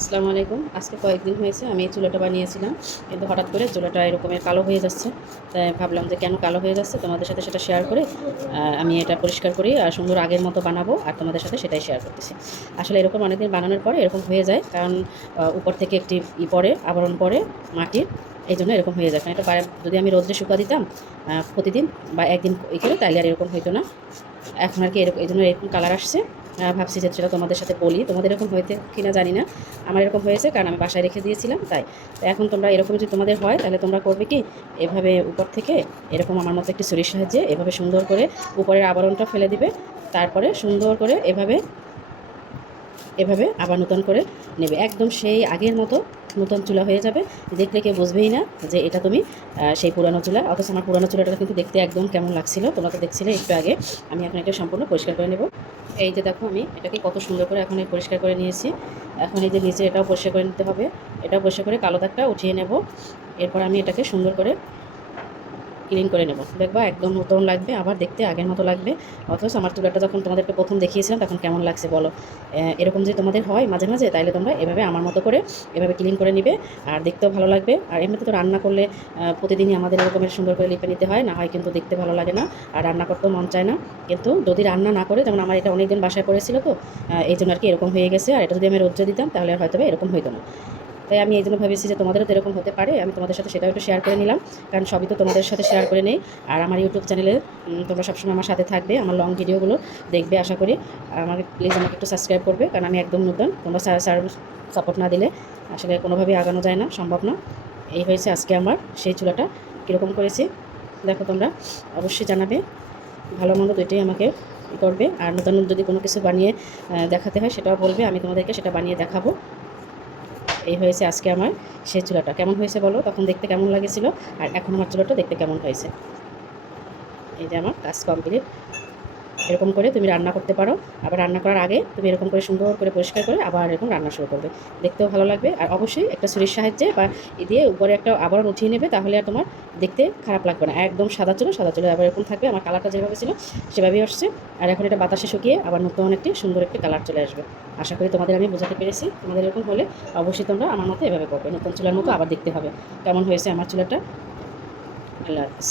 আসসালামু আলাইকুম। আজকে কয়েকদিন হয়েছে আমি এই চুলাটা বানিয়েছিলাম, কিন্তু হঠাৎ করে চুলাটা এরকমের কালো হয়ে যাচ্ছে। তাই ভাবলাম যে কেন কালো হয়ে যাচ্ছে তোমাদের সাথে সেটা শেয়ার করে আমি এটা পরিষ্কার করি আর সুন্দর আগের মতো বানাবো আর তোমাদের সাথে সেটাই শেয়ার করতেছি। আসলে এরকম অনেকদিন বানানোর পরে এরকম হয়ে যায়, কারণ উপর থেকে একটি পরে আবরণ পরে মাটির, এই জন্য এরকম হয়ে যায়। কারণ এটা যদি আমি রোদ্রে শুকা দিতাম প্রতিদিন বা একদিন করে, তাইলে আর এরকম হইতো না। এখন আর কি এরকম, এই জন্য এরকম কালার আসছে। ভাবছি যে সেটা তোমাদের সাথে বলি, তোমাদের এরকম হইতে কিনা জানি না, আমার এরকম হয়েছে কারণ আমি বাসায় রেখে দিয়েছিলাম। তাই তো এখন তোমরা এরকম যদি তোমাদের হয় তাহলে তোমরা করবে কি, এভাবে উপর থেকে এরকম আমার মতো একটি ছুরির সাহায্যে এভাবে সুন্দর করে উপরের আবরণটা ফেলে দিবে। তারপরে সুন্দর করে এভাবে এভাবে আবার নতুন করে নেবে, একদম সেই আগের মতো নতুন চুলা হয়ে যাবে। দেখলে কেউ বুঝবেই না যে এটা তুমি সেই পুরানো চুলা। অথচ আমার পুরানো চুলাটা কিন্তু দেখতে একদম কেমন লাগছিল, তোমরা তো দেখছিলে একটু আগে। আমি এখন এটা সম্পূর্ণ পরিষ্কার করে নেব। এই যে দেখো, আমি এটাকে কত সুন্দর করে এখন পরিষ্কার করে নিয়েছি। এখন এই যে নিচে এটাও পরিষ্কার করে নিতে হবে, এটাও পরিষ্কার করে কালো দাগটা উঠিয়ে নেব। এরপর আমি এটাকে সুন্দর করে ক্লিন করে নেব, দেখবা একদম নতুন লাগবে, আবার দেখতে আগের মতো লাগবে। অথচ আমার চুলাটা যখন তোমাদেরকে প্রথম দেখিয়েছিলাম তখন কেমন লাগছে বলো। এরকম যদি তোমাদের হয় মাঝে মাঝে, তাইলে তোমরা এভাবে আমার মতো করে এভাবে ক্লিন করে নিবে, আর দেখতেও ভালো লাগবে। আর এমনিতে তো রান্না করলে প্রতিদিনই আমাদের এরকমের সুন্দর করে লিপে নিতে হয়, না হয় কিন্তু দেখতে ভালো লাগে না আর রান্না করতেও মন চায় না। কিন্তু যদি রান্না না করে, যেমন আমার এটা অনেকদিন বাসায় পড়েছিল, তো এই জন্য আর কি এরকম হয়ে গেছে। আর এটা যদি আমি রোদ্রে দিতাম তাহলে আর হয়তো এরকম হইতো না। তাই আমি এই জন্য ভেবেছি যে তোমাদেরও তো এরকম হতে পারে, আমি তোমাদের সাথে সেটাও একটু শেয়ার করে নিলাম, কারণ সবই তো তোমাদের সাথে শেয়ার করে নেই। আর আমার ইউটিউব চ্যানেলে তোমরা সবসময় আমার সাথে থাকবে, আমার লং ভিডিওগুলো দেখবে আশা করি। আমাকে প্লিজ আমাকে একটু সাবস্ক্রাইব করবে, কারণ আমি একদম নতুন, তোমরা সাপোর্ট না দিলে আসলে কোনোভাবেই আগানো যায় না, সম্ভব না। এই হয়েছে আজকে আমার সেই চুলাটা কীরকম করেছি দেখো। তোমরা অবশ্যই জানাবে, ভালো মন্দ দুইটাই আমাকে করবে। আর নতুন যদি কোনো কিছু বানিয়ে দেখাতে হয় সেটাও বলবে, আমি তোমাদেরকে সেটা বানিয়ে দেখাবো। এই হয়েছে আজকে আমার সেই চুলাটা। কেমন হয়েছে বলো, তখন দেখতে কেমন লাগেছিল আর এখন আমার চুলাটা দেখতে কেমন হয়েছে। এই যে আমার কাজ কমপ্লিট। এরকম করে তুমি রান্না করতে পারো, আবার রান্না করার আগে তুমি এরকম করে সুন্দর করে পরিষ্কার করে আবার এরকম রান্না শুরু করবে, দেখতেও ভালো লাগবে। আর অবশ্যই একটা ছুরির সাহায্যে বা দিয়ে উপরে একটা আবরণ উঠিয়ে নেবে, তাহলে আর তোমার দেখতে খারাপ লাগবে না। একদম সাদা চুলো আবার এরকম থাকবে। আমার কালারটা যেভাবে ছিল সেভাবেই আসছে। আর এখন এটা বাতাসে শুকিয়ে আবার নতুন একটি সুন্দর একটি কালার চলে আসবে। আশা করি তোমাদের আমি বোঝাতে পেরেছি। তোমাদের এরকম হলে অবশ্যই তোমরা আমার মতো এভাবে করবে, নতুন চুলার মতো আবার দেখতে হবে। কেমন হয়েছে আমার চুলাটা। আল্লাহ হাফিজ।